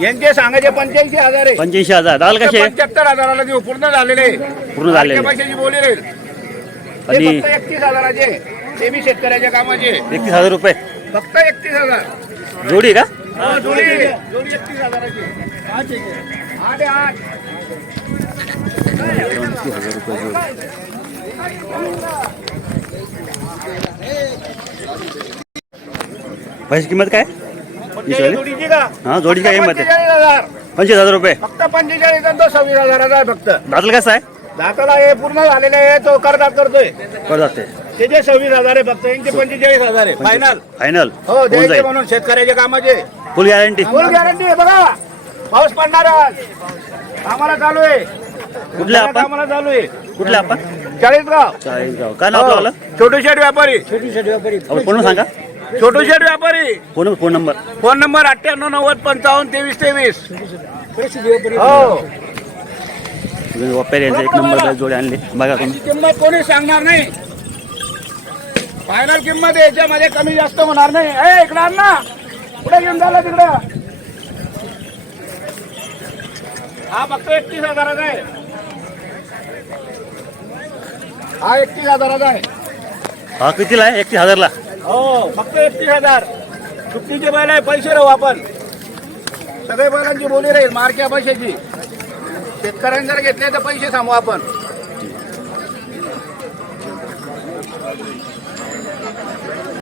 यांचे सांगायचे पंच्याऐंशी हजार आहे. पंच्याऐंशी हजार. दाल कसे? पंच्याहत्तर हजाराला देऊ. पूर्ण झालेले. पूर्ण झालेले. पैशाची बोली राहील ते आणि फक्त एकतीस हजाराचे. ते बी शेतकऱ्याच्या कामाचे. एकतीस हजार रुपये. फक्त एकतीस हजार. जोडी का? हो, जोडी. जोडी एकतीस हजाराची. आठ आहे, आठ. पैसे किंमत काय? पंचेचाळीस जोडीची का? हा जोडी काय किंमत आहे? पंचेचाळीस हजार. पंचवीस हजार रुपये. फक्त पंचेचाळीस आणि तो सव्वीस हजाराचा आहे फक्त. दादल कसं आहे? दाताला हे पूर्ण झालेले आहे तो करदात करतोय. कर जाते त्याचे सव्वीस हजार आहे फक्त यांचे पंचेचाळीस हजार आहे. फायनल फायनल हो होऊन द्यायचे जाईल. म्हणून शेतकऱ्याच्या कामाचे. फुल गॅरंटी फुल गॅरंटी आहे बघा. पाऊस पडणार आज. आम्हाला चालू आहे. कुठले आपण? आम्हाला चालू आहे. कुठले आपण? चाळीसगाव. चाळीसगाव. काय नाव आपलं छोटू शेठ व्यापारी. आपण फोन सांगा. छोटू शेठ व्यापारी. Phone phone number. Phone number अठ्ठ्याण्णव नव्वद पंचावन्न तेवीस तेवीस. हो. व्यापारी यांचा एक नंबर जोडी आणली. बघा तुम्ही. किंमत कोणी सांगणार नाही. फायनल किंमत याच्यामध्ये कमी जास्त होणार नाही. ए इकडे आण ना. कुठे घेऊन झाला तिकडं. हा फक्त एकतीस हजाराचा आहे. हा एकतीस हजाराचा आहे. हा कितीला आहे? एकतीस हजारला. हो फक्त एकतीस हजार. सुट्टीचे बैल आहे पैसे राहू आपण सगळे बैलांची बोली राहील मारक्या पैशाची. शेतकऱ्यांनी जर घेतले तर पैसे थांबू आपण.